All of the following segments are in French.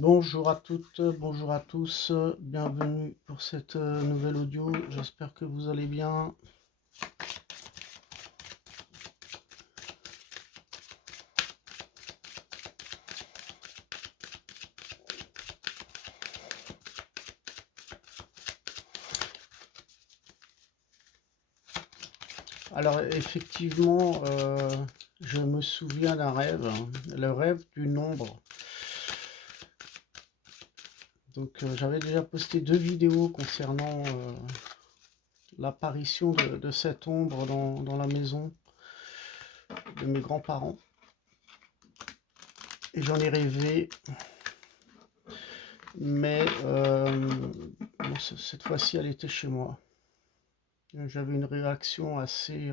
Bonjour à toutes, bonjour à tous, bienvenue pour cette nouvelle audio, j'espère que vous allez bien. Alors effectivement, je me souviens d'un rêve, le rêve du nombre. Donc j'avais déjà posté 2 vidéos concernant l'apparition de cette ombre dans la maison de mes grands-parents. Et j'en ai rêvé, mais bon, cette fois-ci elle était chez moi. J'avais une réaction assez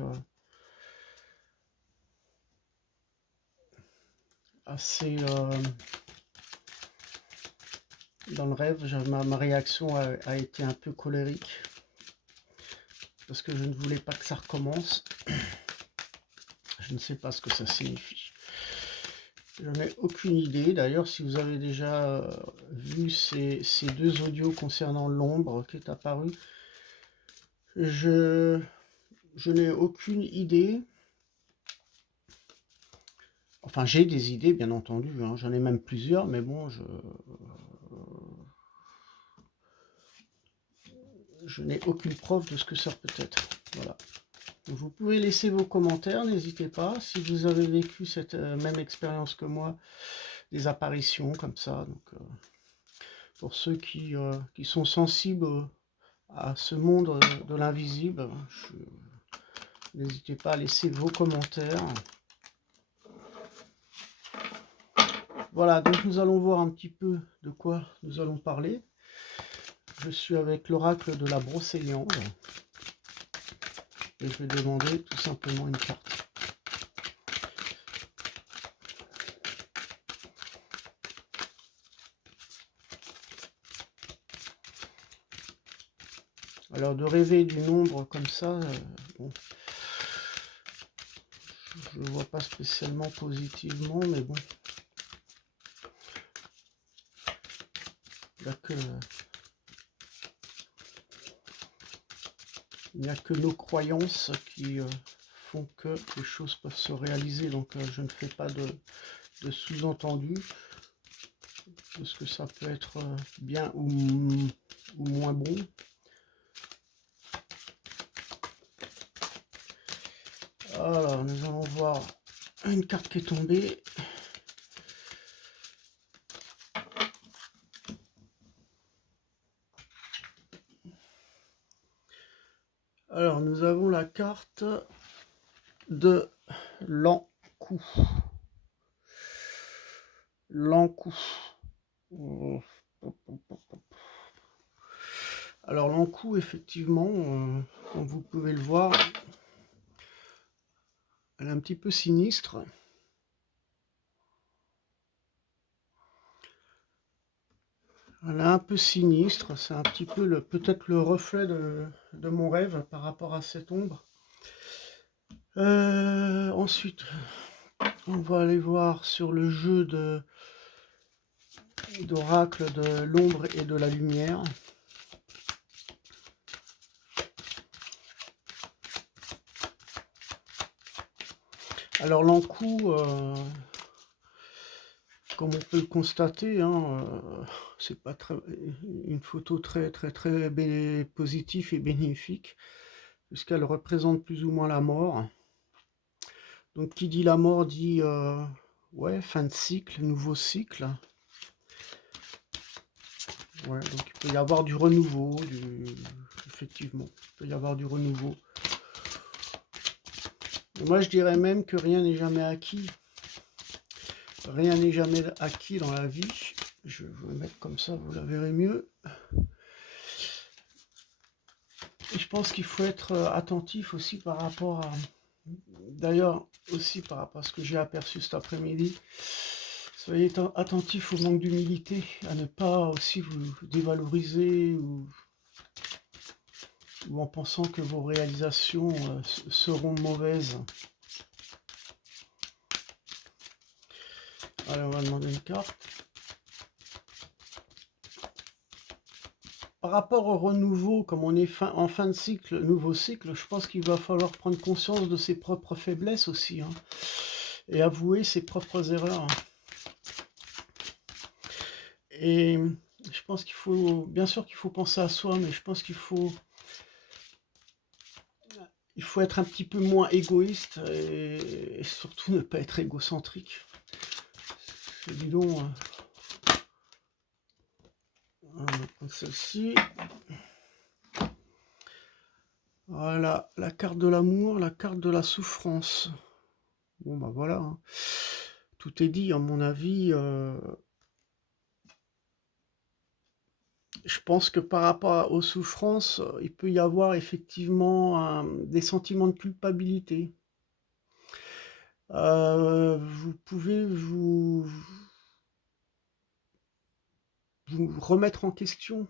dans le rêve, ma réaction a été un peu colérique parce que je ne voulais pas que ça recommence. Je ne sais pas ce que ça signifie. Je n'ai aucune idée. D'ailleurs, si vous avez déjà vu ces 2 audios concernant l'ombre qui est apparue, je n'ai aucune idée. Enfin, j'ai des idées, bien entendu, hein. J'en ai même plusieurs, mais bon, je n'ai aucune preuve de ce que ça peut être. Voilà. Donc vous pouvez laisser vos commentaires, n'hésitez pas. Si vous avez vécu cette même expérience que moi, des apparitions comme ça. Donc, pour ceux qui sont sensibles à ce monde de l'invisible, n'hésitez pas à laisser vos commentaires. Voilà, donc nous allons voir un petit peu de quoi nous allons parler. Je suis avec l'oracle de la Brocéliande et je vais demander tout simplement une carte. Alors de rêver du nombre comme ça, bon, je ne vois pas spécialement positivement, mais bon, il n'y a que nos croyances qui font que les choses peuvent se réaliser. Donc je ne fais pas de sous-entendu de ce que ça peut être bien ou moins bon. Alors nous allons voir une carte qui est tombée. Alors nous avons la carte de l'Ankou. L'Ankou. Alors l'Ankou, effectivement, comme vous pouvez le voir, elle est un petit peu sinistre. Elle est un peu sinistre, c'est un petit peu peut-être le reflet de mon rêve par rapport à cette ombre. Ensuite, on va aller voir sur le jeu d'oracle de l'ombre et de la lumière. Alors l'Ankou, comme on peut le constater, hein, c'est pas une photo très positive et bénéfique, puisqu'elle représente plus ou moins la mort. Donc qui dit la mort dit ouais, fin de cycle, nouveau cycle. Ouais, donc il peut y avoir du renouveau, effectivement, il peut y avoir du renouveau. Et moi je dirais même que rien n'est jamais acquis. Rien n'est jamais acquis dans la vie. Je vais vous le mettre comme ça, vous la verrez mieux. Et je pense qu'il faut être attentif aussi par rapport à... D'ailleurs, aussi par rapport à ce que j'ai aperçu cet après-midi. Soyez attentif au manque d'humilité, à ne pas aussi vous dévaloriser ou en pensant que vos réalisations seront mauvaises. Allez, on va demander une carte. par rapport au renouveau, comme on est en fin de cycle, nouveau cycle, je pense qu'il va falloir prendre conscience de ses propres faiblesses aussi, hein, et avouer ses propres erreurs, hein. Et je pense qu'il faut, bien sûr qu'il faut penser à soi, mais je pense il faut être un petit peu moins égoïste et surtout ne pas être égocentrique. Dis donc, on va prendre celle-ci. Voilà, la carte de l'amour, la carte de la souffrance. Bon, bah voilà, hein. Tout est dit, à mon avis. Je pense que par rapport aux souffrances, il peut y avoir effectivement des sentiments de culpabilité. Vous pouvez vous remettre en question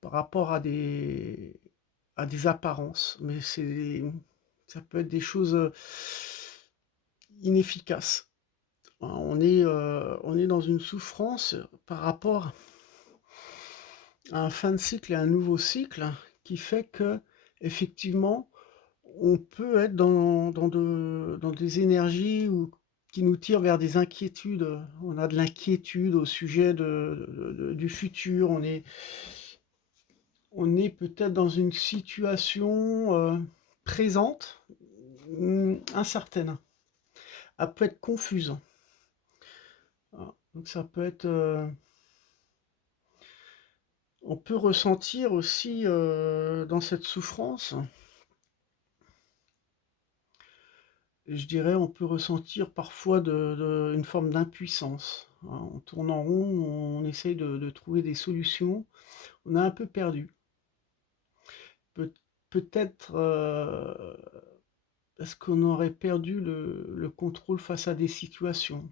par rapport à des apparences, mais ça peut être des choses inefficaces. On est dans une souffrance par rapport à un fin de cycle et un nouveau cycle qui fait que, effectivement, on peut être dans des énergies qui nous tirent vers des inquiétudes. On a de l'inquiétude au sujet du futur. On est peut-être dans une situation présente, incertaine. Elle peut être confuse. Voilà. Donc ça peut être... on peut ressentir aussi dans cette souffrance, je dirais, on peut ressentir parfois une forme d'impuissance, hein. On tourne en rond, on essaye de trouver des solutions. On a un peu perdu. Peut, peut-être est-ce qu'on aurait perdu le contrôle face à des situations.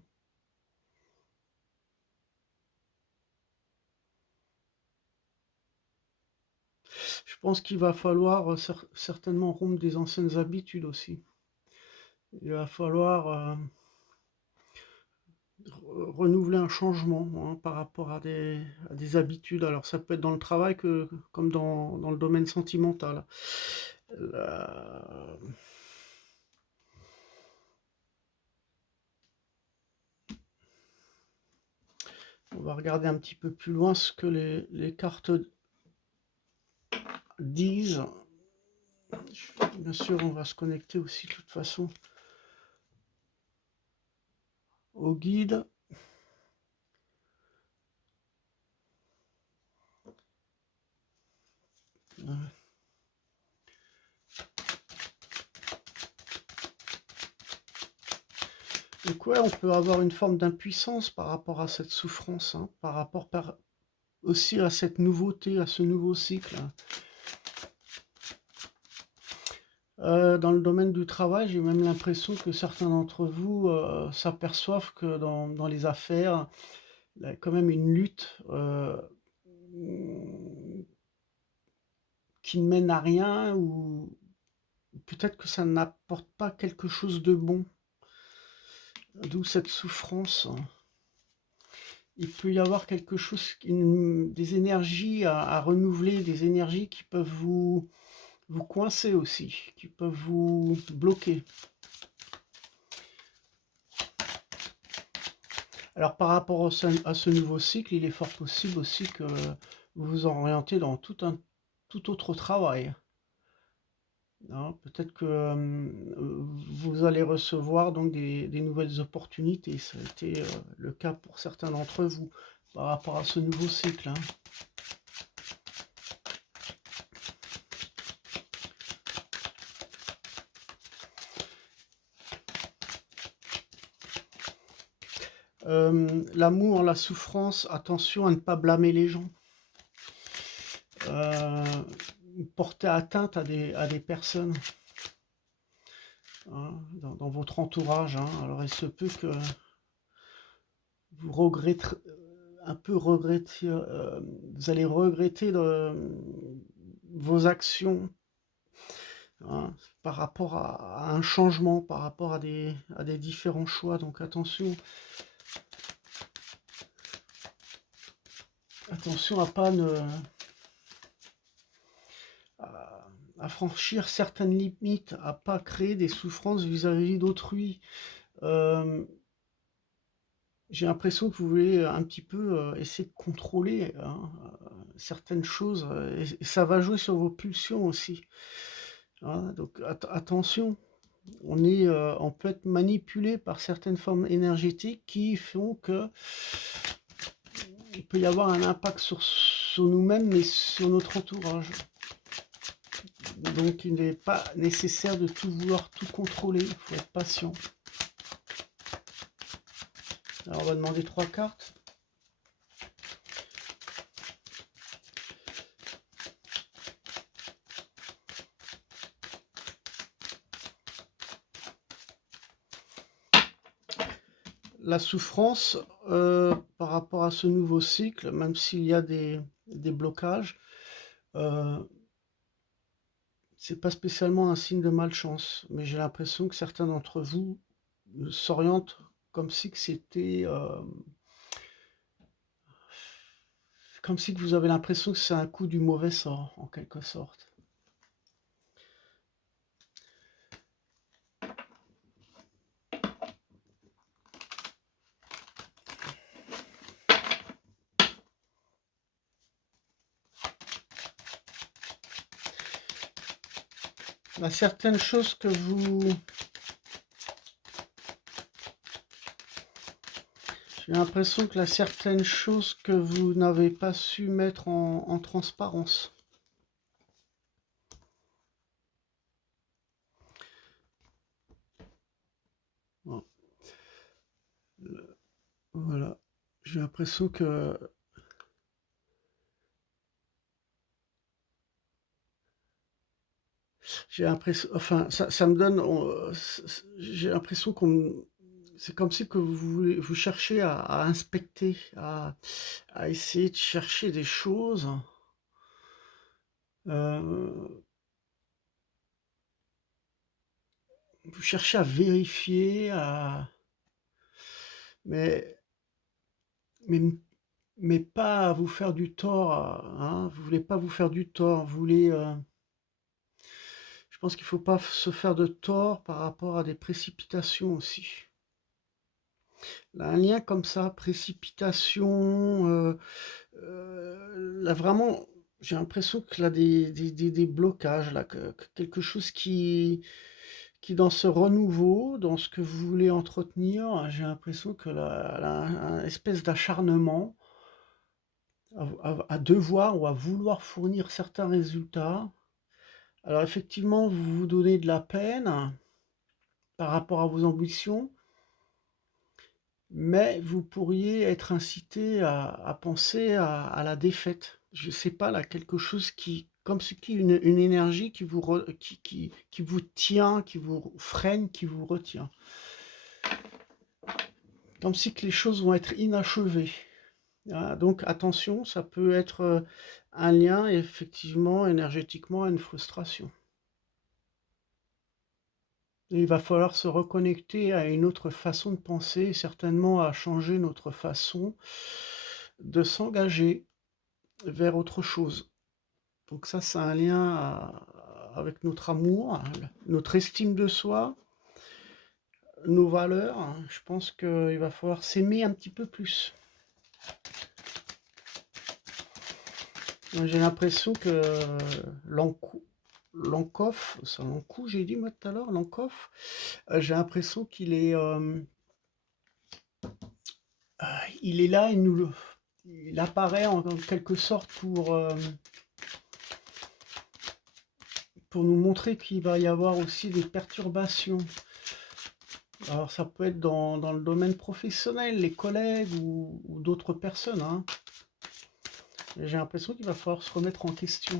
Je pense qu'il va falloir certainement rompre des anciennes habitudes aussi. Il va falloir renouveler un changement, hein, par rapport à des habitudes. Alors ça peut être dans le travail comme dans le domaine sentimental. La- On va regarder un petit peu plus loin ce que les cartes disent. Bien sûr, on va se connecter aussi de toute façon au guide. Donc ouais, on peut avoir une forme d'impuissance par rapport à cette souffrance, hein, par rapport aussi à cette nouveauté, à ce nouveau cycle. Dans le domaine du travail, j'ai même l'impression que certains d'entre vous s'aperçoivent que dans les affaires, il y a quand même une lutte qui ne mène à rien, ou peut-être que ça n'apporte pas quelque chose de bon, d'où cette souffrance. Il peut y avoir quelque chose, des énergies à renouveler, des énergies qui peuvent vous coincer aussi, qui peuvent vous bloquer. Alors par rapport à ce nouveau cycle, il est fort possible aussi que vous vous orientez dans tout autre travail, hein. Peut-être que vous allez recevoir donc des nouvelles opportunités. Ça a été le cas pour certains d'entre vous par rapport à ce nouveau cycle, hein. L'amour, la souffrance, attention à ne pas blâmer les gens. Porter atteinte à des personnes, hein, dans votre entourage, hein. Alors il se peut que vous regrettez, vous allez regretter vos actions, hein, par rapport à un changement, par rapport à des différents choix. Donc attention à pas à franchir certaines limites, à pas créer des souffrances vis-à-vis d'autrui. J'ai l'impression que vous voulez un petit peu essayer de contrôler hein, certaines choses, et ça va jouer sur vos pulsions aussi. Hein. Donc attention, on peut être manipulé par certaines formes énergétiques qui font que il peut y avoir un impact sur nous-mêmes, mais sur notre entourage. Donc il n'est pas nécessaire de tout vouloir tout contrôler, il faut être patient. Alors on va demander 3 cartes. La souffrance par rapport à ce nouveau cycle, même s'il y a des blocages, c'est pas spécialement un signe de malchance, mais j'ai l'impression que certains d'entre vous s'orientent comme si que c'était comme si que vous avez l'impression que c'est un coup du mauvais sort, en quelque sorte. Il y a certaines choses que vous... J'ai l'impression que certaines choses que vous n'avez pas su mettre en transparence. Bon. Voilà. J'ai l'impression que... J'ai l'impression... Enfin, ça me donne... J'ai l'impression qu'on... C'est comme si que vous cherchez à inspecter, à essayer de chercher des choses. Vous cherchez à vérifier, mais, mais, mais pas à vous faire du tort. Hein, vous voulez pas vous faire du tort. Vous voulez... je pense qu'il ne faut pas se faire de tort par rapport à des précipitations aussi. Là, un lien comme ça, précipitation, là vraiment, j'ai l'impression que là des blocages, là, que quelque chose qui dans ce renouveau, dans ce que vous voulez entretenir, j'ai l'impression que là, un espèce d'acharnement à devoir ou à vouloir fournir certains résultats. Alors effectivement, vous vous donnez de la peine par rapport à vos ambitions, mais vous pourriez être incité à penser à la défaite. Je ne sais pas, là, quelque chose qui, comme ce qui, une énergie qui qui vous tient, qui vous freine, qui vous retient. Comme si que les choses vont être inachevées. Donc attention, ça peut être un lien effectivement énergétiquement à une frustration. Et il va falloir se reconnecter à une autre façon de penser, certainement à changer notre façon de s'engager vers autre chose. Donc ça, c'est un lien avec notre amour, notre estime de soi, nos valeurs. Je pense qu'il va falloir s'aimer un petit peu plus. J'ai l'impression que Lankoff, c'est Lankou, j'ai dit moi tout à l'heure, Lankoff, j'ai l'impression qu'il est, il est là, il apparaît en quelque sorte pour nous montrer qu'il va y avoir aussi des perturbations. Alors ça peut être dans le domaine professionnel, les collègues ou d'autres personnes. Hein. J'ai l'impression qu'il va falloir se remettre en question.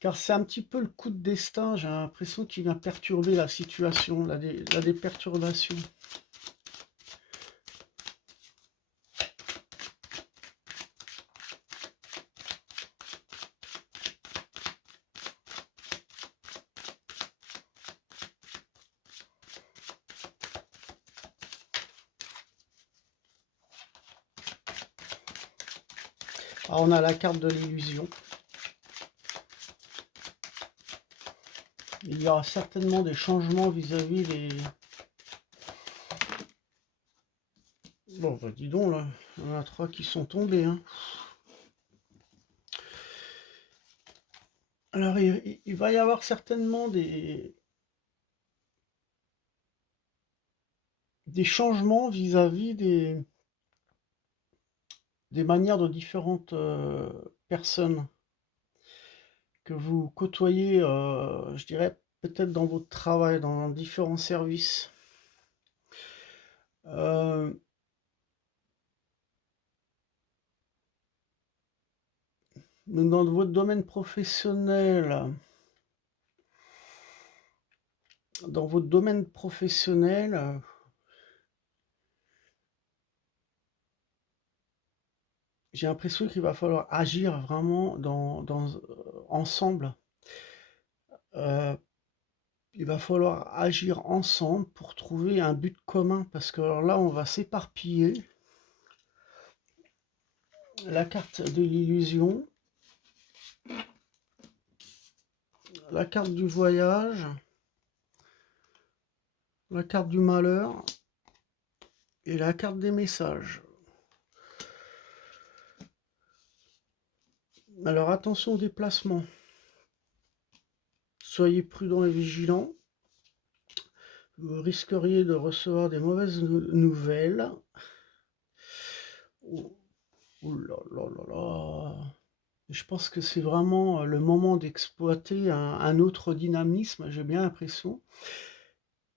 Car c'est un petit peu le coup de destin, j'ai l'impression qu'il vient perturber la situation, là, des perturbations. Alors on a la carte de l'illusion. Il y aura certainement des changements vis-à-vis des... Bon, bah dis donc, là, il y en a 3 qui sont tombés, hein. Alors, il va y avoir certainement des changements vis-à-vis des manières de différentes personnes que vous côtoyez, je dirais peut-être dans votre travail, dans différents services. Euh, dans votre domaine professionnel, j'ai l'impression qu'il va falloir agir vraiment ensemble. Euh, il va falloir agir ensemble pour trouver un but commun, parce que alors là, on va s'éparpiller. La carte de l'illusion, la carte du voyage, la carte du malheur et la carte des messages. Alors attention aux déplacements. Soyez prudents et vigilants. Vous risqueriez de recevoir des mauvaises nouvelles. Oh, oh là là là là. Je pense que c'est vraiment le moment d'exploiter un autre dynamisme, j'ai bien l'impression,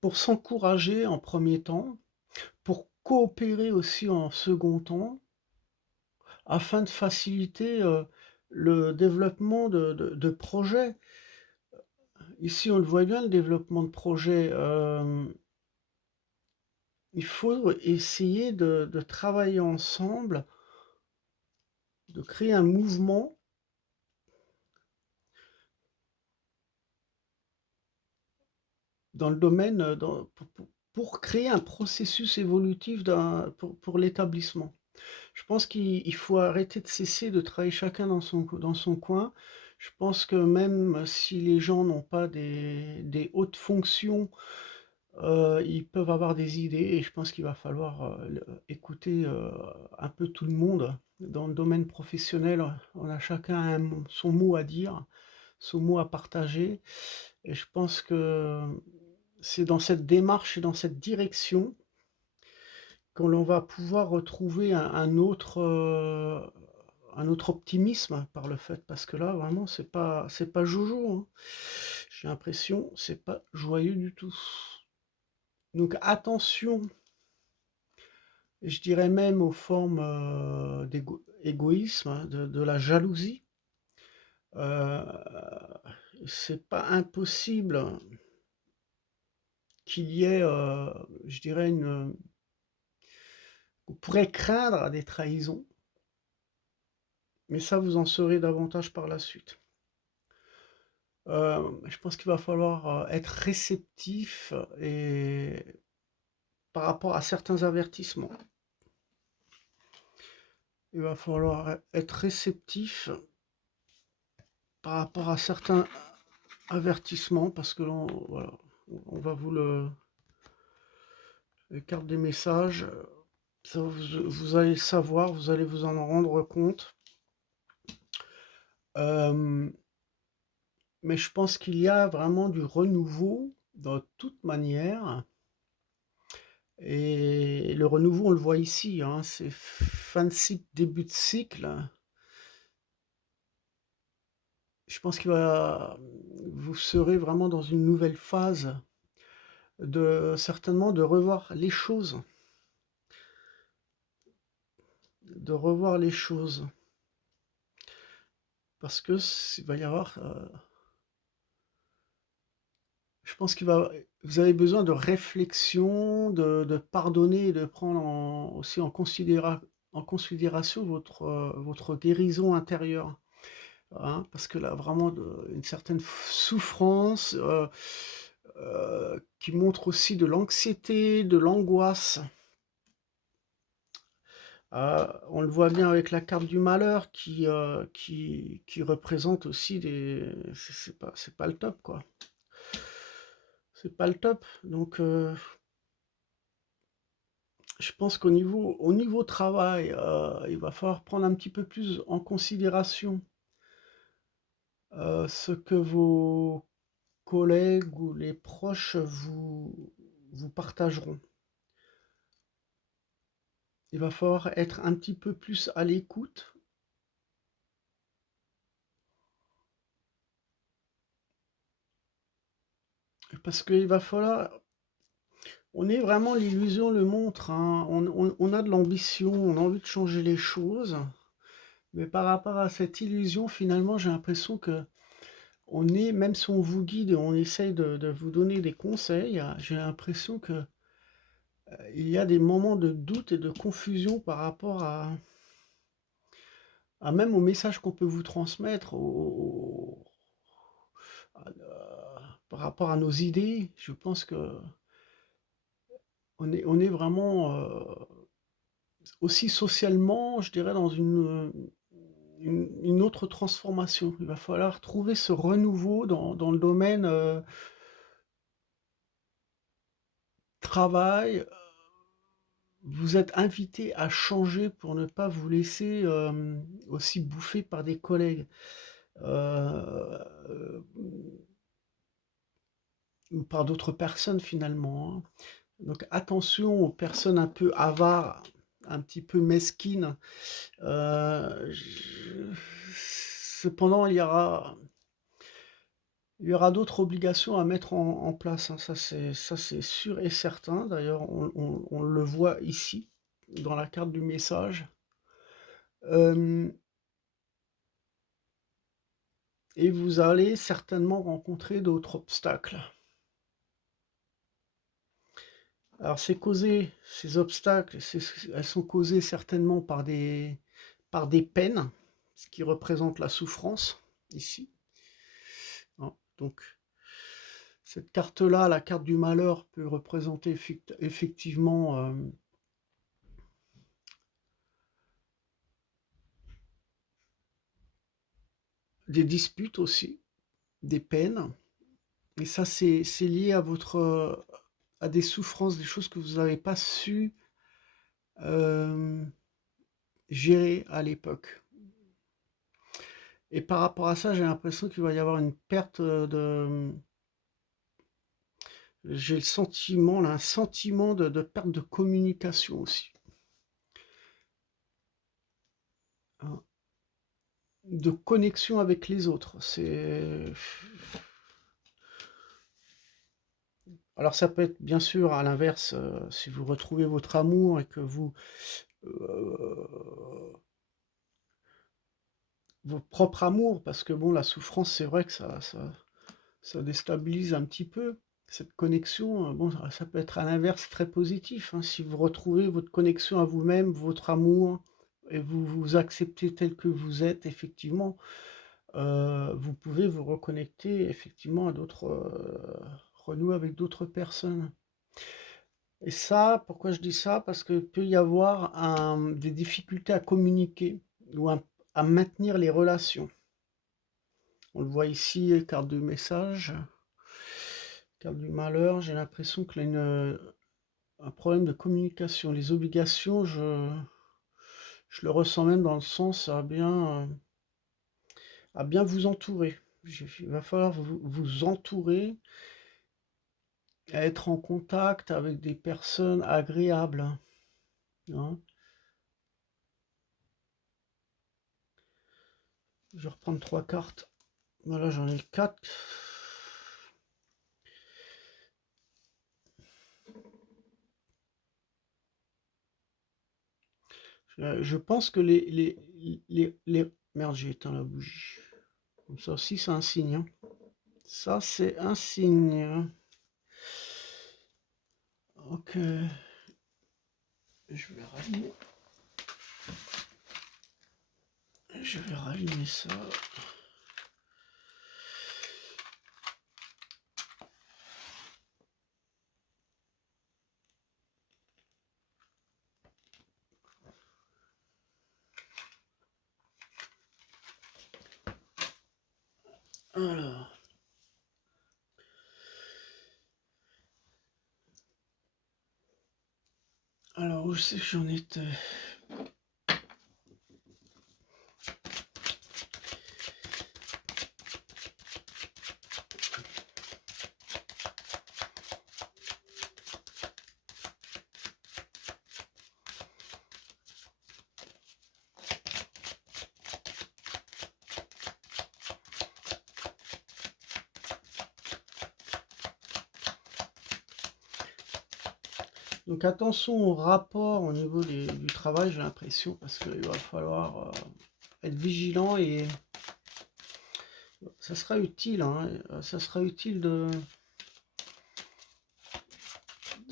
pour s'encourager en premier temps, pour coopérer aussi en second temps, afin de faciliter le développement de projets. Ici, on le voit bien, le développement de projets. Il faut essayer de travailler ensemble, de créer un mouvement dans le domaine, pour créer un processus évolutif pour l'établissement. Je pense qu'il faut arrêter de cesser de travailler chacun dans son coin. Je pense que même si les gens n'ont pas des hautes fonctions, ils peuvent avoir des idées, et je pense qu'il va falloir écouter un peu tout le monde. Dans le domaine professionnel, on a chacun son mot à dire, son mot à partager, et je pense que c'est dans cette démarche et dans cette direction que l'on va pouvoir retrouver un autre optimisme par le fait, parce que là vraiment c'est pas jojo, hein. J'ai l'impression c'est pas joyeux du tout. Donc attention, je dirais même aux formes d'égoïsme, hein, de la jalousie. Euh, c'est pas impossible qu'il y ait, je dirais, on pourrait craindre des trahisons, mais ça, vous en saurez davantage par la suite. Je pense qu'il va falloir être réceptif et par rapport à certains avertissements. Il va falloir être réceptif par rapport à certains avertissements, parce que là, voilà, on va vous les cartes des messages. Ça, vous allez le savoir, vous allez vous en rendre compte. Mais je pense qu'il y a vraiment du renouveau de toute manière. Et le renouveau, on le voit ici, hein, c'est fin de cycle, début de cycle. Je pense vous serez vraiment dans une nouvelle phase certainement de revoir les choses, parce que il va y avoir, je pense vous avez besoin de réflexion, de pardonner et de prendre aussi en considération votre guérison intérieure. Hein, parce que là, vraiment, une certaine souffrance qui montre aussi de l'anxiété, de l'angoisse. On le voit bien avec la carte du malheur qui représente aussi c'est pas le top, quoi. c'est pas le top. Donc, je pense au niveau travail, il va falloir prendre un petit peu plus en considération, ce que vos collègues ou les proches vous partageront. Il va falloir être un petit peu plus à l'écoute, parce qu'il va falloir on est vraiment l'illusion le montre, hein. On a de l'ambition, on a envie de changer les choses, mais par rapport à cette illusion, finalement, j'ai l'impression que on est même si on vous guide et on essaye de vous donner des conseils, j'ai l'impression que, il y a des moments de doute et de confusion par rapport à même au message qu'on peut vous transmettre, par rapport à nos idées. Je pense que on est vraiment, aussi socialement, je dirais, dans une autre transformation. Il va falloir trouver ce renouveau dans le domaine, travail. Vous êtes invité à changer pour ne pas vous laisser, aussi bouffer par des collègues, heu, ou par d'autres personnes finalement, hein. Donc attention aux personnes un peu avares, un petit peu mesquines. Je cependant, il y aura d'autres obligations à mettre en place, hein. Ça c'est sûr et certain. D'ailleurs, on le voit ici, dans la carte du message. Hem Et vous allez certainement rencontrer d'autres obstacles. Alors ces obstacles, elles sont causées certainement par des peines, ce qui représente la souffrance ici, hein. Donc cette carte-là, la carte du malheur, peut représenter effectivement, des disputes aussi, des peines, et ça c'est lié à à des souffrances, des choses que vous n'avez pas su, hem, gérer à l'époque. Et par rapport à ça, j'ai l'impression qu'il va y avoir une perte, j'ai le sentiment là, un sentiment de perte de communication aussi, hein, de connexion avec les autres. Alors ça peut être bien sûr à l'inverse, si vous retrouvez votre amour et que heu, votre propre amour, parce que bon, la souffrance, c'est vrai que ça déstabilise un petit peu. Cette connexion, bon, ça peut être à l'inverse très positif, hein. Si vous retrouvez votre connexion à vous-même, votre amour, et vous vous acceptez tel que vous êtes, effectivement, vous pouvez vous reconnecter effectivement à d'autres, renouer avec d'autres personnes. Et ça, pourquoi je dis ça? Parce qu'il peut y avoir des difficultés à communiquer ou à maintenir les relations. On le voit ici, carte de message, carte du malheur. J'ai l'impression qu'il y a un problème de communication. Les obligations, je le ressens même dans le sens à bien vous entourer. Il va falloir vous entourer, à être en contact avec des personnes agréables, hein. Je vais reprendre 3 cartes. Voilà, j'en ai 4. Je pense que merde, j'ai éteint la bougie. Comme ça aussi, c'est un signe, hein. Ça, c'est un signe. Ok, je vais rallumer. Je vais rallumer ça. Alors, je sais que j'en étais. Donc attention au rapport au niveau du travail, j'ai l'impression, parce qu'il va falloir être vigilant et ça sera utile, hein, ça sera utile de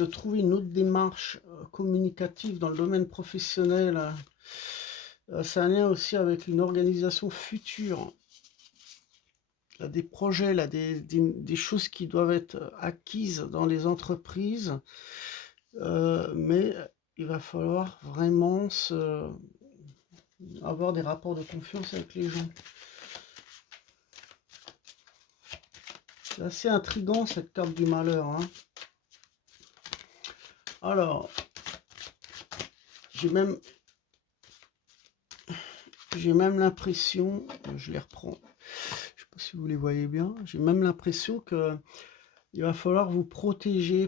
trouver une autre démarche communicative dans le domaine professionnel. Ça a un lien aussi avec une organisation future. Là, des projets, là, des choses qui doivent être acquises dans les entreprises. Mais il va falloir vraiment avoir des rapports de confiance avec les gens. C'est assez intriguant cette carte du malheur, hein. Alors, j'ai même l'impression, je les reprends, je sais pas si vous les voyez bien, j'ai même l'impression que il va falloir vous protéger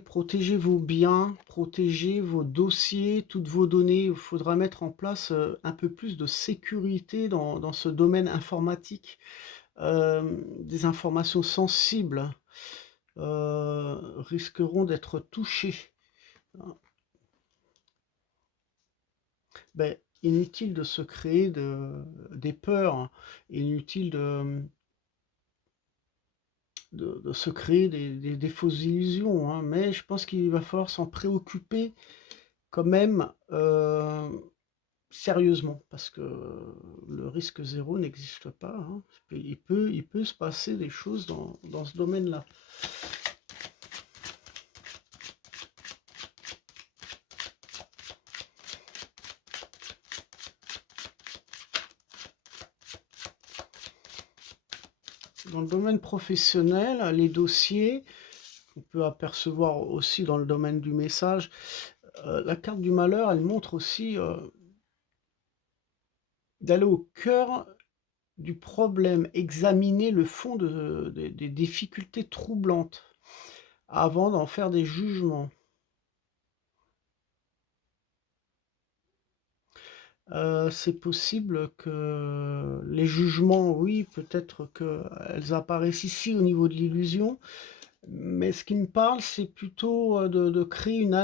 vos biens, protéger vos dossiers, toutes vos données. Il faudra mettre en place un peu plus de sécurité dans ce domaine informatique. Des informations sensibles risqueront d'être touchées. Ben, inutile de se créer des peurs, hein. Inutile de se créer des fausses illusions, hein. Mais je pense qu'il va falloir s'en préoccuper quand même sérieusement, parce que le risque zéro n'existe pas, hein. Il peut se passer des choses dans ce domaine-là. Dans le domaine professionnel, les dossiers, on peut apercevoir aussi dans le domaine du message, la carte du malheur, elle montre aussi d'aller au cœur du problème, examiner le fond des difficultés troublantes avant d'en faire des jugements. C'est possible que les jugements, oui, peut-être qu'elles apparaissent ici au niveau de l'illusion, mais ce qui me parle, c'est plutôt de créer une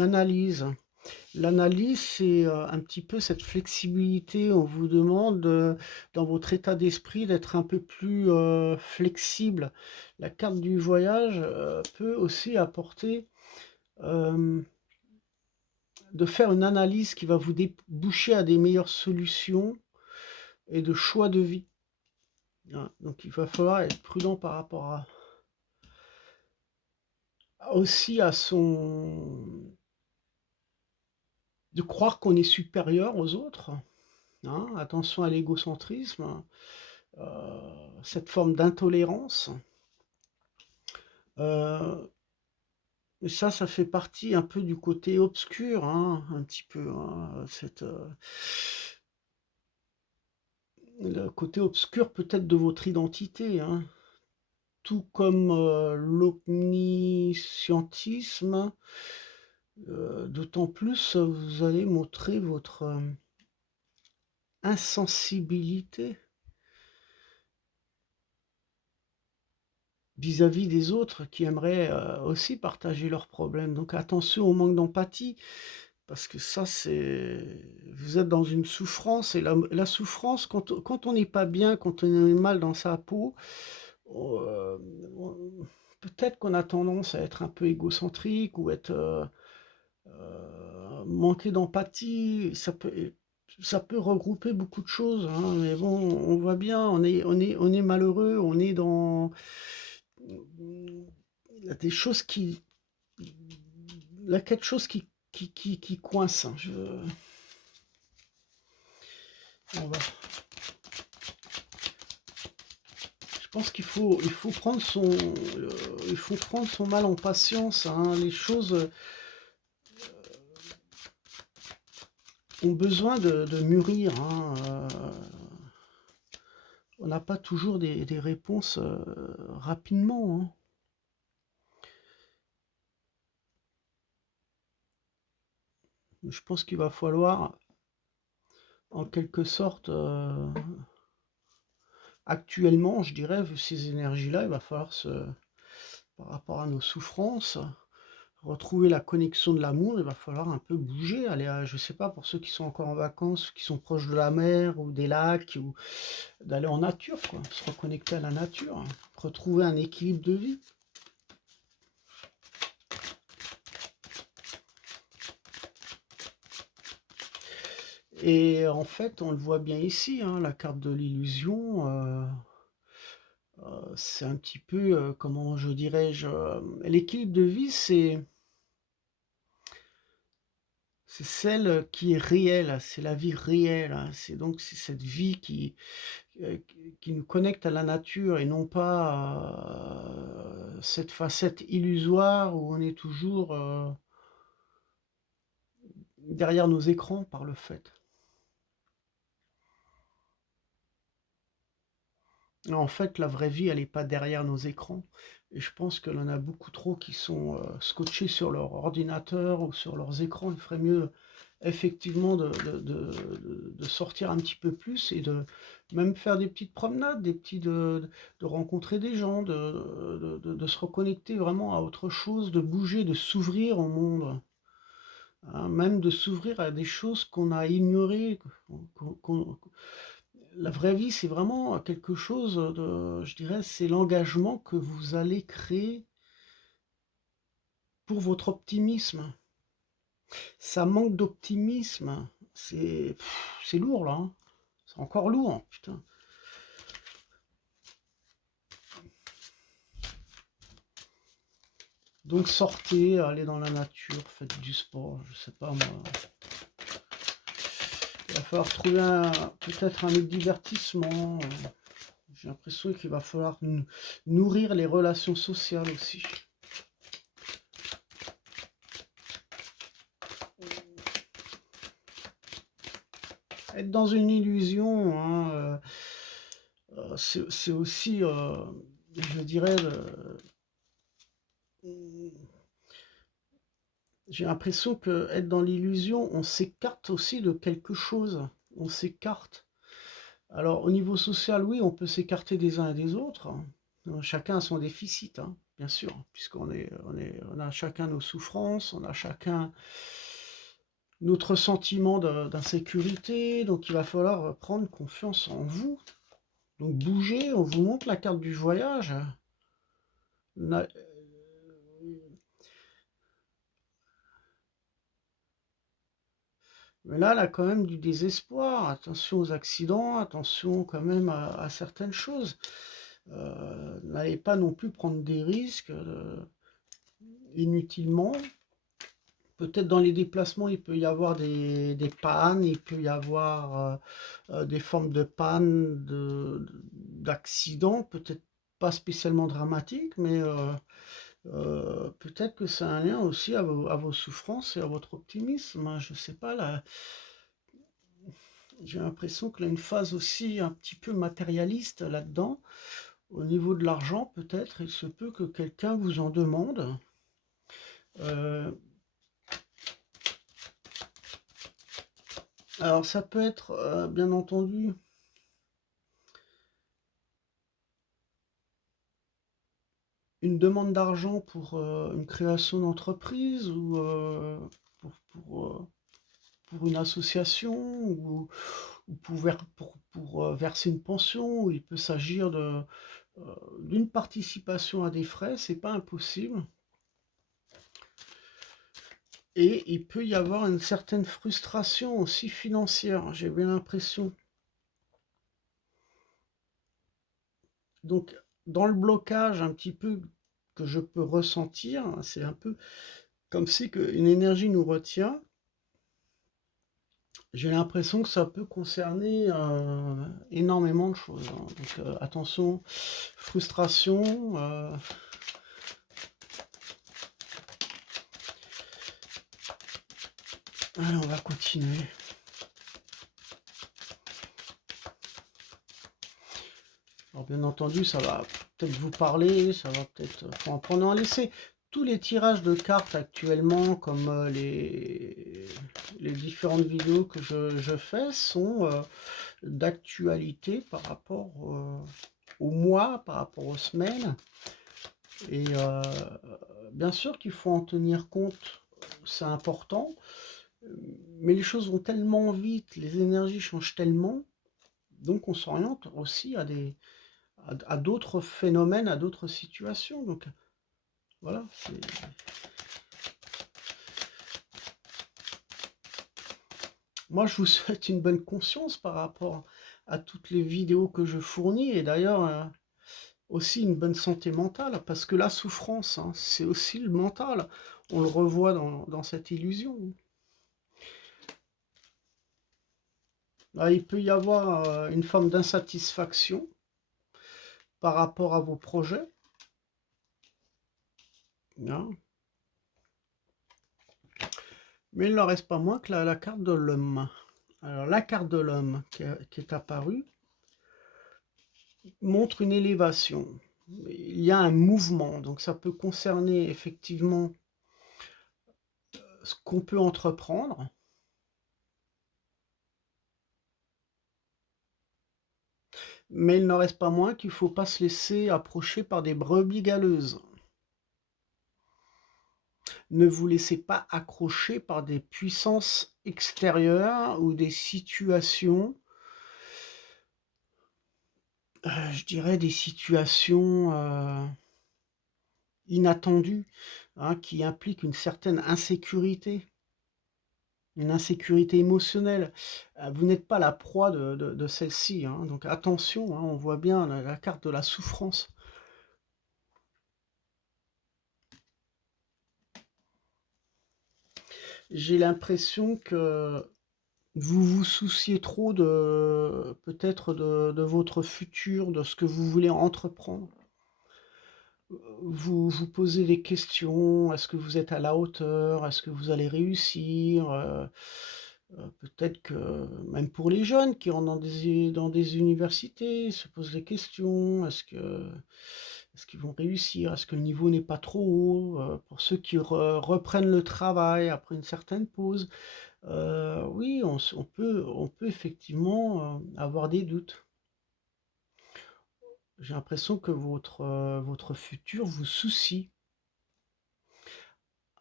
analyse. L'analyse, c'est un petit peu cette flexibilité. On vous demande, dans votre état d'esprit, d'être un peu plus flexible. La carte du voyage peut aussi apporter de faire une analyse qui va vous déboucher à des meilleures solutions et de choix de vie. Hein. Donc il va falloir être prudent par rapport aussi à de croire qu'on est supérieur aux autres. Hein. Attention à l'égocentrisme, cette forme d'intolérance. Et ça fait partie un peu du côté obscur, hein, un petit peu, hein, le côté obscur peut-être de votre identité, hein. Tout comme l'omniscientisme, d'autant plus vous allez montrer votre insensibilité vis-à-vis des autres qui aimeraient aussi partager leurs problèmes. Donc attention au manque d'empathie, parce que ça, vous êtes dans une souffrance, et la souffrance, quand on n'est pas bien, quand on est mal dans sa peau, euh, peut-être qu'on a tendance à être un peu égocentrique ou être manquer d'empathie. Ça peut regrouper beaucoup de choses, hein, mais bon, on voit bien, on est malheureux, on est dans... Il y a des choses il y a quelque chose qui coince, hein. Je pense qu'il faut prendre son mal en patience, hein. Les choses ont besoin de mûrir, hein, on n'a pas toujours des réponses rapidement, hein. Je pense qu'il va falloir, en quelque sorte, actuellement, je dirais, vu ces énergies-là, il va falloir par rapport à nos souffrances, retrouver la connexion de l'amour. Il va falloir un peu bouger, aller je sais pas, pour ceux qui sont encore en vacances, qui sont proches de la mer ou des lacs, ou d'aller en nature, quoi, se reconnecter à la nature, hein, retrouver un équilibre de vie. Et en fait, on le voit bien ici, hein, la carte de l'illusion, c'est un petit peu, comment je dirais-je, l'équilibre de vie, c'est celle qui est réelle, c'est la vie réelle, hein. C'est cette vie qui nous connecte à la nature, et non pas, cette facette illusoire où on est toujours, derrière nos écrans par le fait. En fait, la vraie vie, elle est pas derrière nos écrans, et je pense qu'il y en a beaucoup trop qui sont, scotchés sur leur ordinateur ou sur leurs écrans. Il ferait mieux effectivement de sortir un petit peu plus, et de même faire des petites promenades, de rencontrer des gens, de se reconnecter vraiment à autre chose, de bouger, de s'ouvrir au monde, hein, même de s'ouvrir à des choses qu'on a ignorées, qu'on la vraie vie, c'est vraiment quelque chose je dirais, c'est l'engagement que vous allez créer pour votre optimisme. Ça manque d'optimisme, c'est lourd là, hein. C'est encore lourd, putain. Donc sortez, allez dans la nature, faites du sport, je sais pas moi. Il va falloir trouver peut-être un autre divertissement. J'ai l'impression qu'il va falloir nourrir les relations sociales aussi. Être dans une illusion, hein, c'est aussi, je dirais, j'ai l'impression que être dans l'illusion, on s'écarte aussi de quelque chose. On s'écarte. Alors, au niveau social, oui, on peut s'écarter des uns et des autres, hein. Chacun a son déficit, hein, bien sûr, on a chacun nos souffrances, on a chacun notre sentiment d'insécurité. Donc, il va falloir prendre confiance en vous. Donc, bougez, on vous montre la carte du voyage. Mais là, elle a quand même du désespoir. Attention aux accidents, attention quand même à certaines choses. N'allez pas non plus prendre des risques inutilement. Peut-être dans les déplacements, il peut y avoir des pannes, il peut y avoir des formes de panne, d'accidents, peut-être pas spécialement dramatiques, mais peut-être que ça a un lien aussi à vos souffrances et à votre optimisme, hein. Je sais pas, là, j'ai l'impression qu'il y a une phase aussi un petit peu matérialiste là-dedans. Au niveau de l'argent, peut-être, il se peut que quelqu'un vous en demande. Euh, alors ça peut être, bien entendu, une demande d'argent pour une création d'entreprise, ou pour une association, ou pour verser une pension, ou il peut s'agir d'une participation à des frais, c'est pas impossible. Et il peut y avoir une certaine frustration aussi financière, j'ai bien l'impression. Donc, dans le blocage un petit peu que je peux ressentir, c'est un peu comme si une énergie nous retient. J'ai l'impression que ça peut concerner énormément de choses, hein. Donc, attention, frustration. Allez, on va continuer. Alors bien entendu, ça va peut-être vous parler, ça va peut-être faut en prendre ou en laisser. Tous les tirages de cartes actuellement, comme les différentes vidéos que je fais, sont d'actualité par rapport au mois, par rapport aux semaines. Et bien sûr qu'il faut en tenir compte, c'est important, mais les choses vont tellement vite, les énergies changent tellement, donc on s'oriente aussi à d'autres phénomènes, à d'autres situations. Donc voilà, moi je vous souhaite une bonne conscience par rapport à toutes les vidéos que je fournis, et d'ailleurs aussi une bonne santé mentale, parce que la souffrance, hein, c'est aussi le mental. On le revoit dans cette illusion. Là, il peut y avoir une forme d'insatisfaction par rapport à vos projets, hein. Mais il n'en reste pas moins que la carte de l'homme. Alors la carte de l'homme qui est apparue montre une élévation. Il y a un mouvement, donc ça peut concerner effectivement ce qu'on peut entreprendre. Mais il n'en reste pas moins qu'il ne faut pas se laisser approcher par des brebis galeuses. Ne vous laissez pas accrocher par des puissances extérieures ou des situations, je dirais des situations inattendues, hein, qui impliquent une certaine insécurité. Une insécurité émotionnelle. Vous n'êtes pas la proie de celle-ci, hein, donc attention, hein, on voit bien la carte de la souffrance. J'ai l'impression que vous vous souciez trop peut-être de votre futur, de ce que vous voulez entreprendre. Vous vous posez des questions: «Est-ce que vous êtes à la hauteur? Est-ce que vous allez réussir?» Peut-être que même pour les jeunes qui rentrent dans des universités, se posent des questions: «Est-ce qu'ils vont réussir? Est-ce que le niveau n'est pas trop haut?» Pour ceux qui reprennent le travail après une certaine pause, oui, on peut effectivement, avoir des doutes. J'ai l'impression que votre futur vous soucie.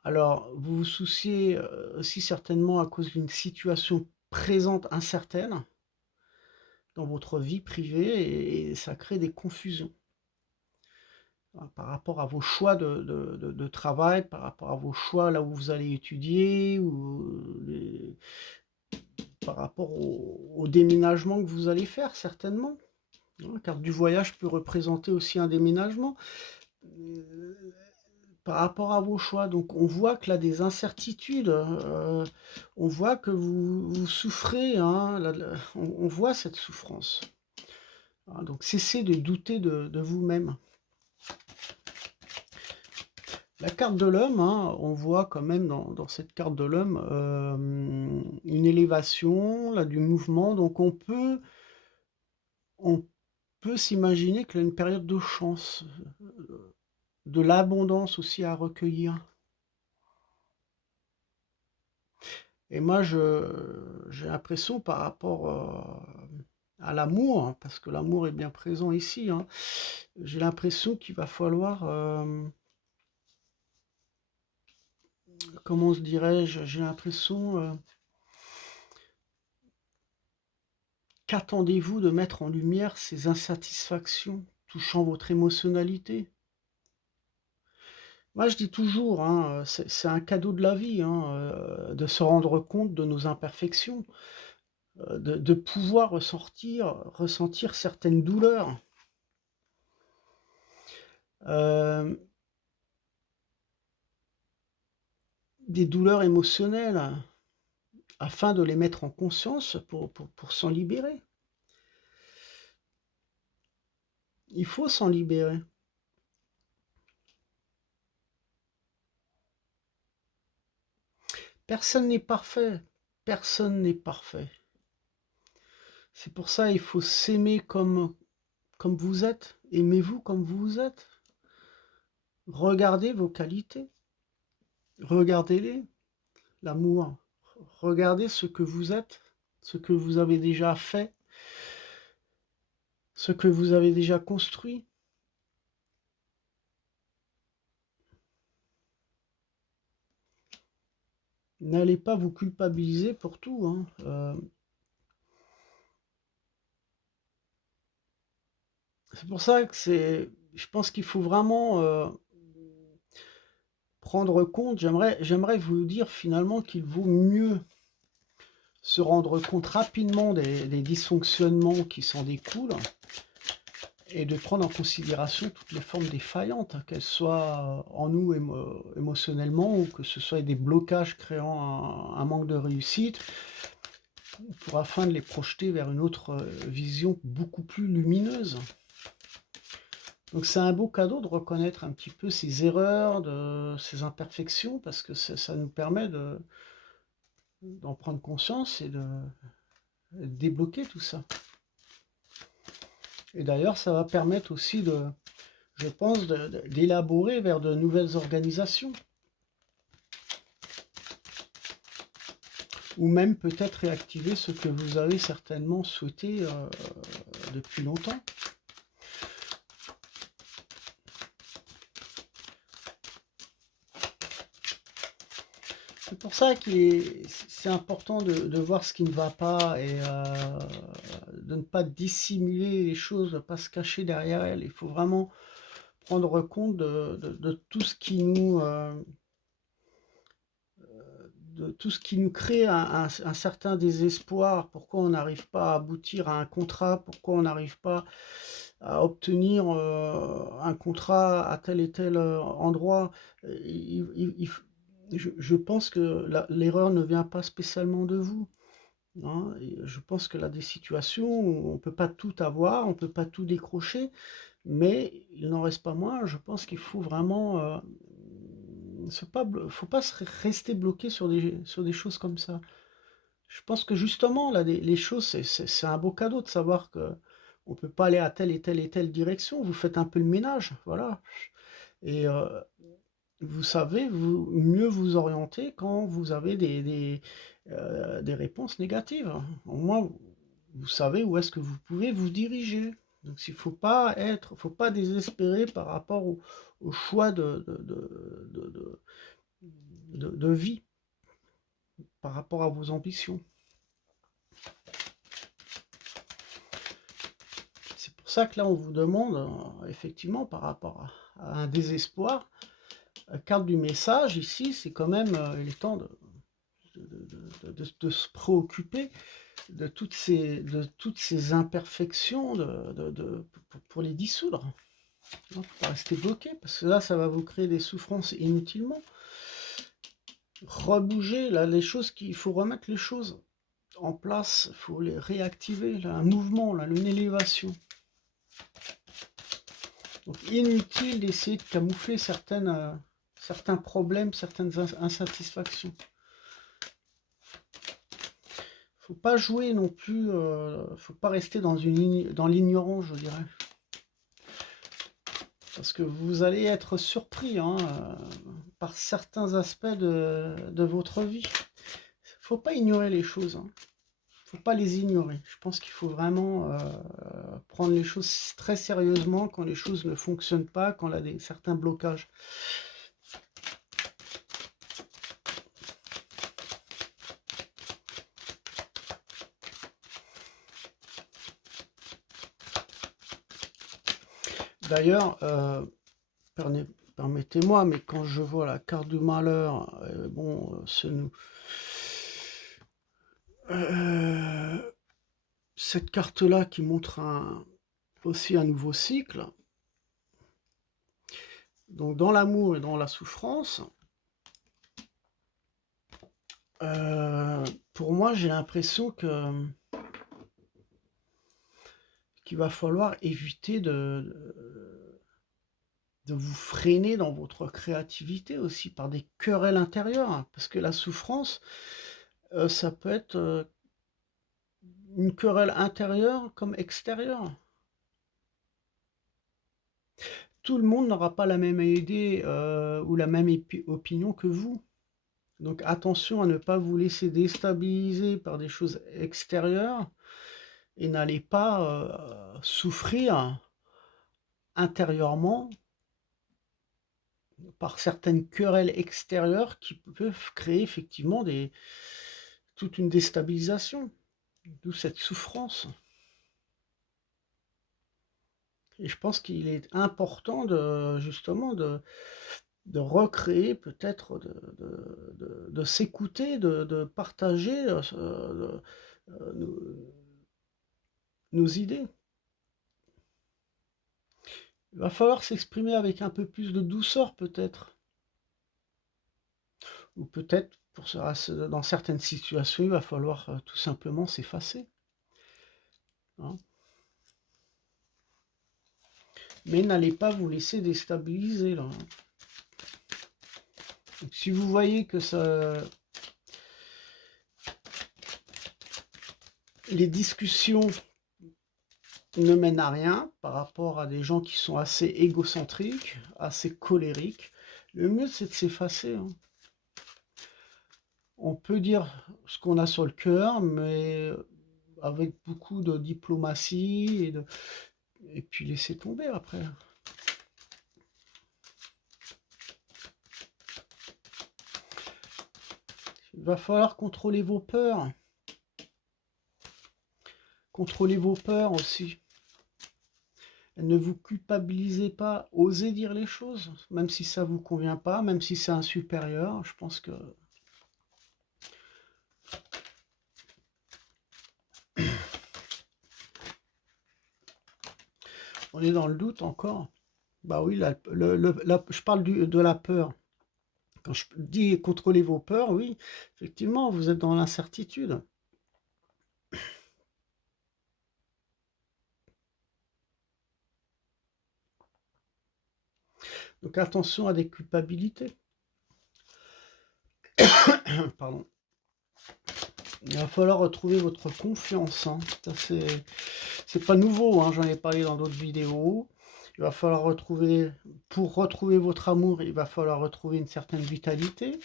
Alors, vous vous souciez, aussi certainement à cause d'une situation présente incertaine dans votre vie privée, et ça crée des confusions, hein, par rapport à vos choix de travail, par rapport à vos choix là où vous allez étudier, ou par rapport au déménagement que vous allez faire certainement. La carte du voyage peut représenter aussi un déménagement. Par rapport à vos choix, donc on voit que là des incertitudes, on voit que vous souffrez, hein, on voit cette souffrance. Hein, donc cessez de douter de vous-même. La carte de l'homme, hein, on voit quand même dans cette carte de l'homme une élévation, là, du mouvement, donc on peut s'imaginer qu'il y a une période de chance, de l'abondance aussi à recueillir. Et moi, j'ai l'impression par rapport à l'amour, hein, parce que l'amour est bien présent ici, hein, j'ai l'impression qu'il va falloir, comment se dirais-je, j'ai l'impression, qu'attendez-vous de mettre en lumière ces insatisfactions touchant votre émotionnalité? Moi, je dis toujours, hein, c'est un cadeau de la vie, hein, de se rendre compte de nos imperfections, de pouvoir ressentir certaines douleurs. Hem, des douleurs émotionnelles, afin de les mettre en conscience pour s'en libérer. Il faut s'en libérer. Personne n'est parfait, personne n'est parfait. C'est pour ça il faut s'aimer comme vous êtes. Aimez-vous comme vous êtes. Regardez vos qualités. Regardez-les, l'amour. Regardez ce que vous êtes, ce que vous avez déjà fait, ce que vous avez déjà construit. N'allez pas vous culpabiliser pour tout, hein. C'est pour ça que je pense qu'il faut vraiment prendre compte. J'aimerais vous dire finalement qu'il vaut mieux se rendre compte rapidement des dysfonctionnements qui s'en découlent et de prendre en considération toutes les formes défaillantes, hein, qu'elles soient en nous émotionnellement ou que ce soit des blocages créant un manque de réussite, afin de les projeter vers une autre vision beaucoup plus lumineuse. Donc c'est un beau cadeau de reconnaître un petit peu ses erreurs, ses imperfections, parce que ça nous permet d'en prendre conscience et de débloquer tout ça. Et d'ailleurs, ça va permettre aussi je pense, d'élaborer vers de nouvelles organisations. Ou même peut-être réactiver ce que vous avez certainement souhaité depuis longtemps. C'est pour ça que c'est important de voir ce qui ne va pas et de ne pas dissimuler les choses, de ne pas se cacher derrière elles. Il faut vraiment prendre compte de tout ce qui nous crée un certain désespoir. Pourquoi on n'arrive pas à aboutir à un contrat, pourquoi on n'arrive pas à obtenir un contrat à tel et tel endroit. Je pense que l'erreur ne vient pas spécialement de vous, hein. Je pense que là, des situations où on ne peut pas tout avoir, on ne peut pas tout décrocher, mais il n'en reste pas moins, je pense qu'il faut vraiment faut pas rester bloqué sur des choses comme ça. Je pense que justement, là, les choses, c'est un beau cadeau de savoir que on peut pas aller à telle et telle et telle direction. Vous faites un peu le ménage, voilà. Et vous savez mieux vous orienter quand vous avez des réponses négatives. Au moins, vous savez où est-ce que vous pouvez vous diriger. Donc, faut pas désespérer par rapport au choix de vie, par rapport à vos ambitions. C'est pour ça que là, on vous demande, effectivement, par rapport à un désespoir, carte du message, ici, c'est quand même, il est temps de se préoccuper de toutes ces imperfections pour les dissoudre. Il ne faut pas rester bloqué, parce que là, ça va vous créer des souffrances inutilement. Rebouger, là, il faut remettre les choses en place, il faut les réactiver, là, un mouvement, là, une élévation. Donc, inutile d'essayer de camoufler certains problèmes, certaines insatisfactions. Faut pas jouer non plus, faut pas rester dans l'ignorance, je dirais. Parce que vous allez être surpris par certains aspects de votre vie. Faut pas ignorer les choses, hein. Faut pas les ignorer. Je pense qu'il faut vraiment prendre les choses très sérieusement quand les choses ne fonctionnent pas, quand il y a certains blocages. D'ailleurs, permettez-moi, mais quand je vois la carte du malheur, cette carte-là qui montre aussi un nouveau cycle, donc dans l'amour et dans la souffrance, pour moi, j'ai l'impression qu'il va falloir éviter de vous freiner dans votre créativité aussi par des querelles intérieures, hein, parce que la souffrance, ça peut être une querelle intérieure comme extérieure. tout le monde n'aura pas la même idée ou la même opinion que vous. Donc attention à ne pas vous laisser déstabiliser par des choses extérieures et n'allez pas souffrir intérieurement par certaines querelles extérieures qui peuvent créer effectivement toute une déstabilisation, d'où cette souffrance. Et je pense qu'il est important justement de recréer peut-être, de s'écouter, de partager nos idées. Il va falloir s'exprimer avec un peu plus de douceur peut-être. Ou peut-être, dans certaines situations, il va falloir tout simplement s'effacer. Hein. Mais n'allez pas vous laisser déstabiliser là. Donc, si vous voyez que les discussions ne mènent à rien par rapport à des gens qui sont assez égocentriques, assez colériques, le mieux c'est de s'effacer. Hein. On peut dire ce qu'on a sur le cœur, mais avec beaucoup de diplomatie et puis laisser tomber après. Il va falloir contrôler vos peurs. Contrôlez vos peurs aussi. Ne vous culpabilisez pas. Osez dire les choses, même si ça ne vous convient pas, même si c'est un supérieur. Je pense que... On est dans le doute encore. Bah oui, je parle de la peur. Quand je dis contrôlez vos peurs, oui, effectivement, vous êtes dans l'incertitude. Donc attention à des culpabilités. Pardon. Il va falloir retrouver votre confiance. Hein. C'est pas nouveau, hein, j'en ai parlé dans d'autres vidéos. Il va falloir pour retrouver votre amour, il va falloir retrouver une certaine vitalité.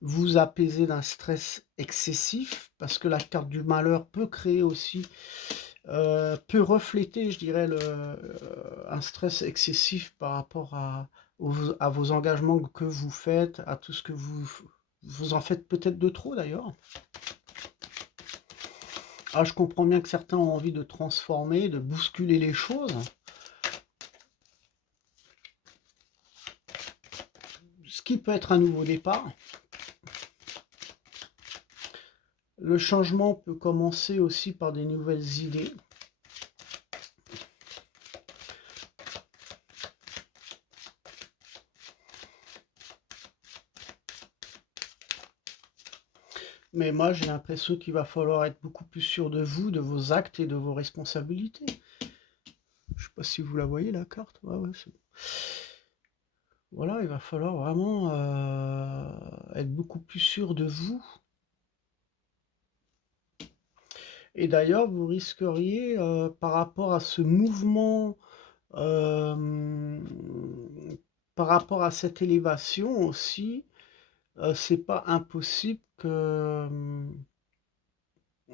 Vous apaiser d'un stress excessif, parce que la carte du malheur peut créer aussi, peut refléter, je dirais, un stress excessif par rapport à vos engagements que vous faites, à tout ce que vous en faites peut-être de trop d'ailleurs. Ah, je comprends bien que certains ont envie de transformer, de bousculer les choses. Ce qui peut être un nouveau départ. Le changement peut commencer aussi par des nouvelles idées. Mais moi, j'ai l'impression qu'il va falloir être beaucoup plus sûr de vous, de vos actes et de vos responsabilités. Je sais pas si vous la voyez, la carte. Ouais, voilà, il va falloir vraiment être beaucoup plus sûr de vous. Et d'ailleurs, vous risqueriez, par rapport à ce mouvement, par rapport à cette élévation aussi, c'est pas impossible que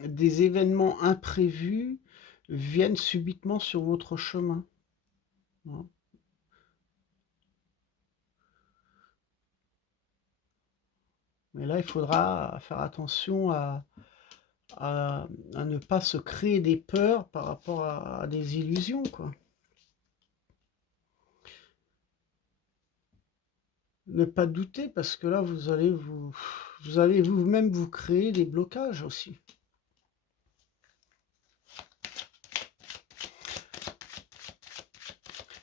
des événements imprévus viennent subitement sur votre chemin. Hein. Mais là, il faudra faire attention à ne pas se créer des peurs par rapport à des illusions, quoi. Ne pas douter, parce que là, vous allez vous-même vous créer des blocages aussi.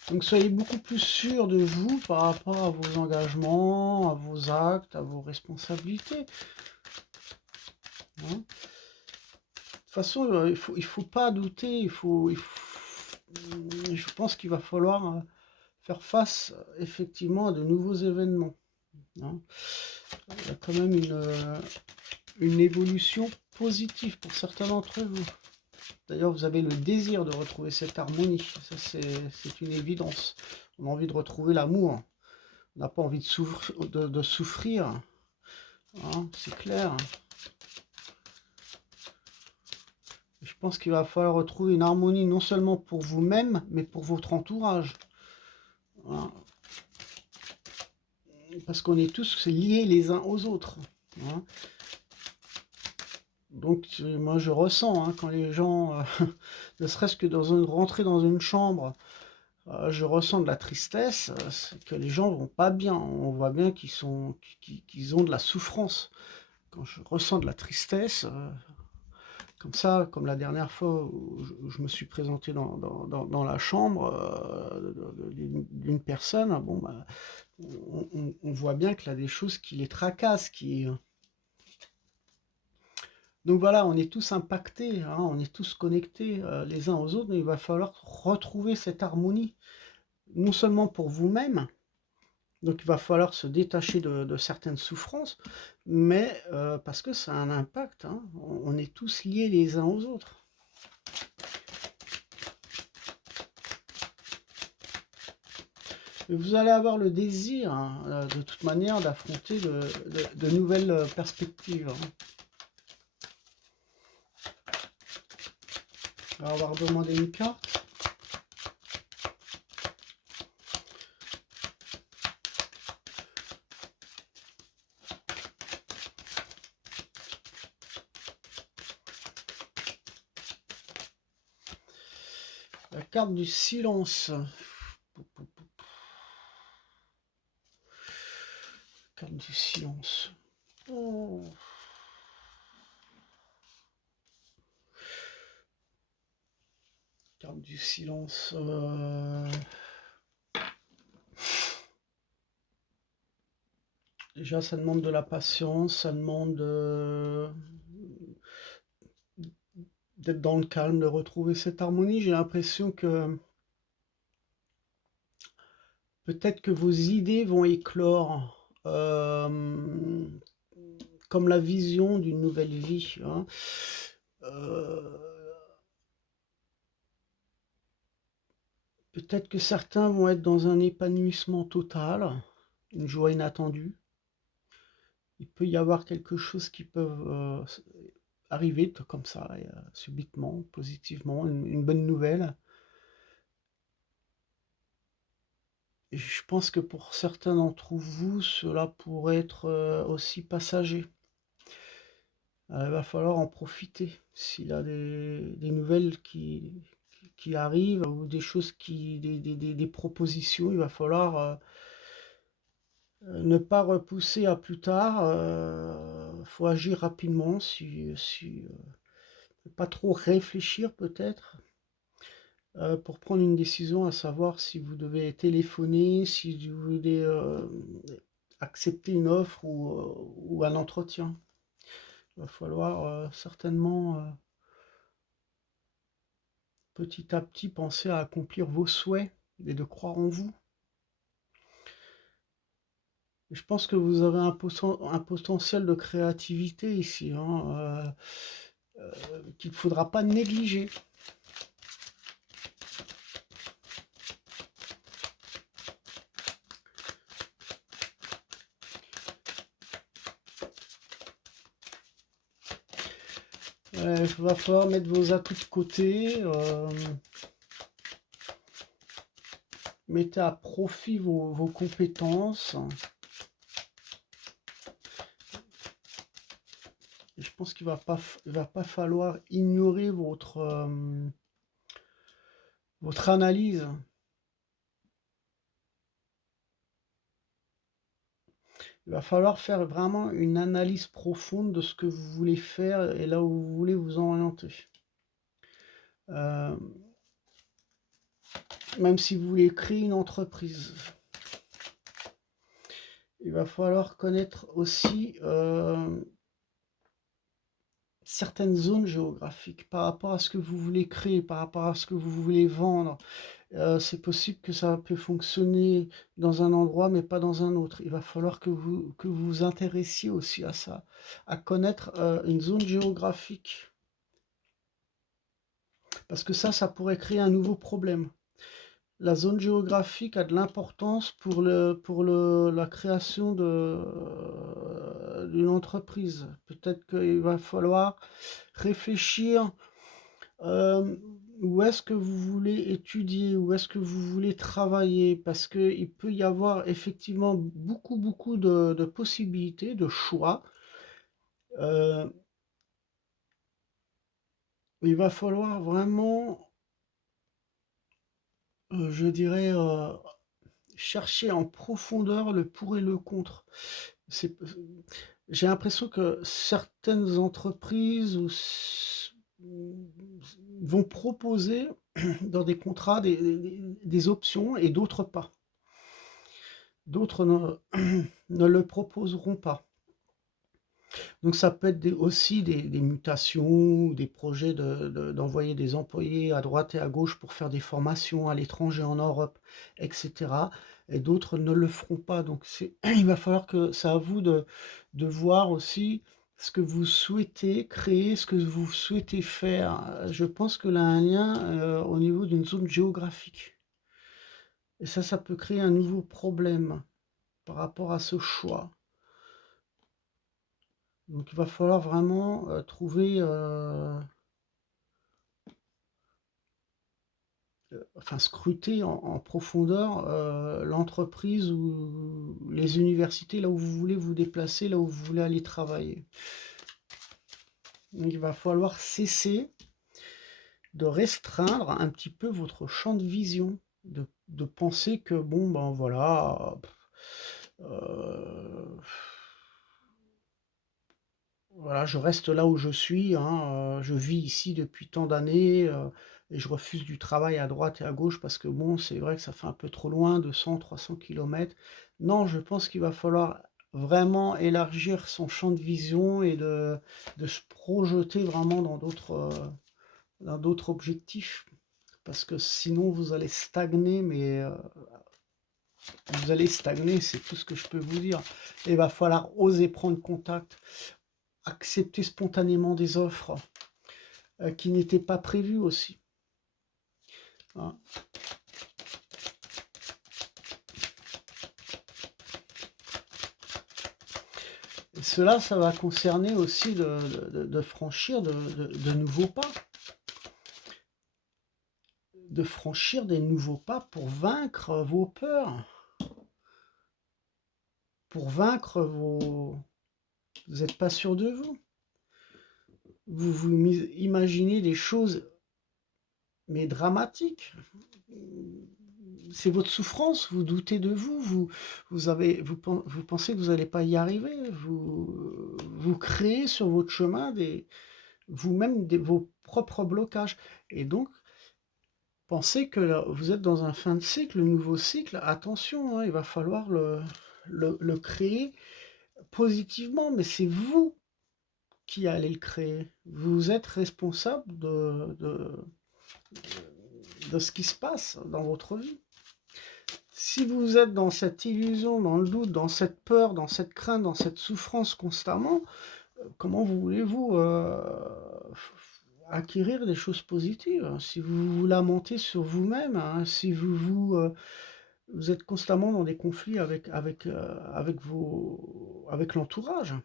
Donc soyez beaucoup plus sûr de vous par rapport à vos engagements, à vos actes, à vos responsabilités. Hein. De toute façon, il faut pas douter, je pense qu'il va falloir faire face effectivement à de nouveaux événements. Hein. Il y a quand même une évolution positive pour certains d'entre vous. D'ailleurs, vous avez le désir de retrouver cette harmonie. Ça, c'est une évidence. On a envie de retrouver l'amour. On n'a pas envie de souffrir. Hein, c'est clair. Je pense qu'il va falloir retrouver une harmonie non seulement pour vous-même, mais pour votre entourage. Hein. Parce qu'on est tous liés les uns aux autres. Hein. Donc moi je ressens quand les gens, ne serait-ce que rentrer dans une chambre, je ressens de la tristesse, c'est que les gens vont pas bien. On voit bien qu'ils ont de la souffrance. Quand je ressens de la tristesse, comme ça, comme la dernière fois où je me suis présenté dans la chambre d'une personne, bon, bah, on voit bien qu'il y a des choses qui les tracassent, donc voilà, on est tous impactés, hein, on est tous connectés les uns aux autres, mais il va falloir retrouver cette harmonie, non seulement pour vous-même, donc il va falloir se détacher de certaines souffrances, mais parce que ça a un impact, hein, on est tous liés les uns aux autres. Et vous allez avoir le désir, hein, de toute manière, d'affronter de nouvelles perspectives. Hein. Alors, on va redemander une carte. La carte du silence. Carte du silence. Oh. Carte du silence. Déjà, ça demande de la patience, ça demande d'être dans le calme, de retrouver cette harmonie. J'ai l'impression que peut-être que vos idées vont éclore, comme la vision d'une nouvelle vie. Hein. Peut-être que certains vont être dans un épanouissement total, une joie inattendue. Il peut y avoir quelque chose qui peut arriver comme ça, subitement, positivement, une bonne nouvelle. Et je pense que pour certains d'entre vous, cela pourrait être aussi passager. Il va falloir en profiter. S'il y a des nouvelles qui arrivent ou des choses des propositions, il va falloir ne pas repousser à plus tard. Faut agir rapidement, pas trop réfléchir peut-être. Pour prendre une décision, à savoir si vous devez téléphoner, si vous voulez accepter une offre ou un entretien. Il va falloir certainement petit à petit penser à accomplir vos souhaits et de croire en vous. Et je pense que vous avez un potentiel de créativité ici, hein, qu'il ne faudra pas négliger. Il va falloir mettre vos atouts de côté, mettez à profit vos compétences. Et je pense qu'il va pas falloir ignorer votre analyse. Il va falloir faire vraiment une analyse profonde de ce que vous voulez faire et là où vous voulez vous orienter. Même si vous voulez créer une entreprise, il va falloir connaître aussi certaines zones géographiques par rapport à ce que vous voulez créer, par rapport à ce que vous voulez vendre. C'est possible que ça peut fonctionner dans un endroit mais pas dans un autre. Il va falloir que vous intéressiez aussi à ça, à connaître une zone géographique. Parce que ça pourrait créer un nouveau problème. La zone géographique a de l'importance pour la création d'une entreprise. Peut-être qu'il va falloir réfléchir, où est-ce que vous voulez étudier, où est-ce que vous voulez travailler, parce qu'il peut y avoir effectivement beaucoup de possibilités, de choix. Euh, il va falloir vraiment, je dirais, chercher en profondeur le pour et le contre. C'est J'ai l'impression que certaines entreprises vont proposer dans des contrats des options et d'autres pas. D'autres ne le proposeront pas. Donc ça peut être aussi des mutations, des projets d'envoyer des employés à droite et à gauche pour faire des formations à l'étranger, en Europe, etc. Et d'autres ne le feront pas. Donc il va falloir que c'est à vous de voir aussi ce que vous souhaitez créer, ce que vous souhaitez faire. Je pense que là, un lien au niveau d'une zone géographique. Et ça peut créer un nouveau problème par rapport à ce choix. Donc il va falloir vraiment trouver, enfin scruter en profondeur l'entreprise ou les universités, là où vous voulez vous déplacer, là où vous voulez aller travailler. Donc il va falloir cesser de restreindre un petit peu votre champ de vision, de penser que bon ben voilà, euh, voilà, je reste là où je suis, hein, je vis ici depuis tant d'années, et je refuse du travail à droite et à gauche parce que bon, c'est vrai que ça fait un peu trop loin, 200-300 kilomètres. Non, je pense qu'il va falloir vraiment élargir son champ de vision et de se projeter vraiment dans d'autres objectifs. Parce que sinon, vous allez stagner, mais vous allez stagner, c'est tout ce que je peux vous dire. Il va falloir oser prendre contact, accepter spontanément des offres qui n'étaient pas prévues aussi. Hein. Et cela, ça va concerner aussi de franchir de nouveaux pas. De franchir des nouveaux pas pour vaincre vos peurs. Pour vaincre vos... Vous n'êtes pas sûr de vous. Vous vous imaginez des choses, mais dramatiques. C'est votre souffrance, vous doutez de vous, vous pensez que vous n'allez pas y arriver, vous créez sur votre chemin vous-même vos propres blocages. Et donc, pensez que vous êtes dans un fin de cycle, le nouveau cycle, attention, hein, il va falloir le créer positivement, mais c'est vous qui allez le créer. Vous êtes responsable de ce qui se passe dans votre vie. Si vous êtes dans cette illusion, dans le doute, dans cette peur, dans cette crainte, dans cette souffrance constamment, comment voulez-vous acquérir des choses positives? Si vous vous lamentez sur vous-même, hein, si vous êtes constamment dans des conflits avec l'entourage.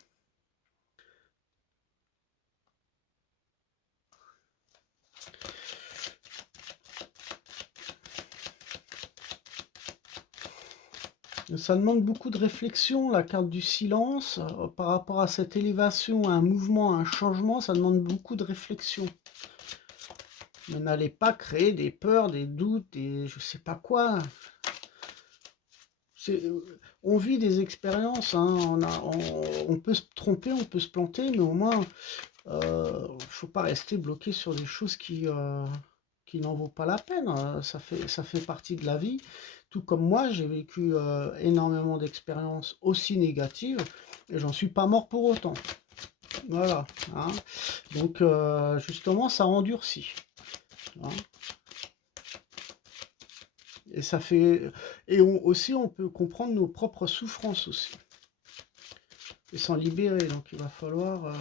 Ça demande beaucoup de réflexion, la carte du silence, par rapport à cette élévation, à un mouvement, à un changement, ça demande beaucoup de réflexion. Mais n'allez pas créer des peurs, des doutes, des je sais pas quoi. On vit des expériences, hein, on peut se tromper, on peut se planter, mais au moins, faut pas rester bloqué sur des choses qui n'en vaut pas la peine. Ça fait partie de la vie. Tout comme moi, j'ai vécu énormément d'expériences aussi négatives, et j'en suis pas mort pour autant. Voilà. Hein. Donc, justement, ça endurcit. Hein. Et ça fait. Et aussi, on peut comprendre nos propres souffrances aussi. Et s'en libérer. Donc, il va falloir.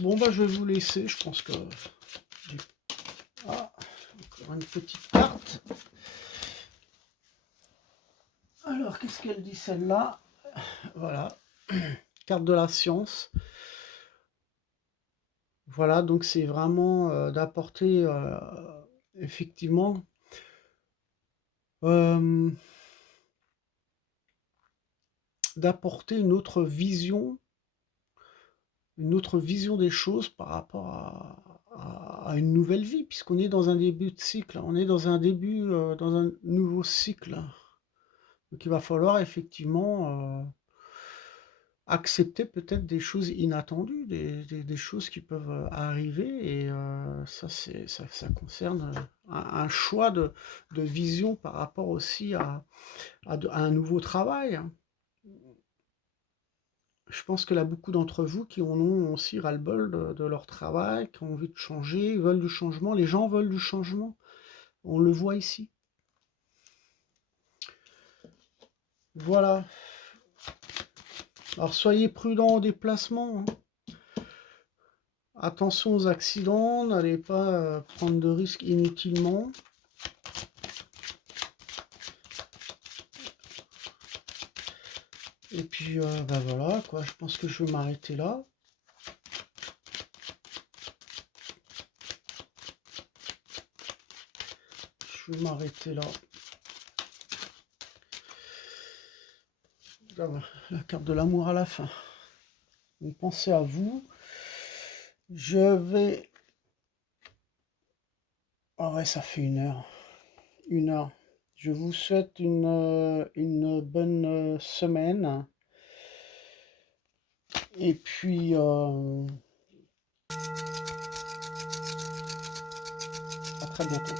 Bon, bah, je vais vous laisser. Je pense que j'ai... Ah, encore une petite carte. Alors, qu'est-ce qu'elle dit celle-là? Voilà, carte de la science. Voilà, donc c'est vraiment d'apporter effectivement euh, d'apporter une autre vision des choses par rapport à une nouvelle vie, puisqu'on est dans un début de cycle, on est dans un début, dans un nouveau cycle. Donc il va falloir effectivement accepter peut-être des choses inattendues, des choses qui peuvent arriver, et ça, ça concerne un choix de vision par rapport aussi à un nouveau travail. Je pense qu'il y a beaucoup d'entre vous qui en ont aussi ras-le-bol de leur travail, qui ont envie de changer, ils veulent du changement. Les gens veulent du changement. On le voit ici. Voilà. Alors soyez prudents au déplacement, hein. Attention aux accidents, n'allez pas prendre de risques inutilement. Et puis, bah voilà, quoi, je pense que je vais m'arrêter là. Je vais m'arrêter là. Ah bah, la carte de l'amour à la fin. Donc, pensez à vous. Je vais... Ah ouais, ça fait 1 heure. 1 heure. Je vous souhaite une bonne semaine. Et puis, à très bientôt.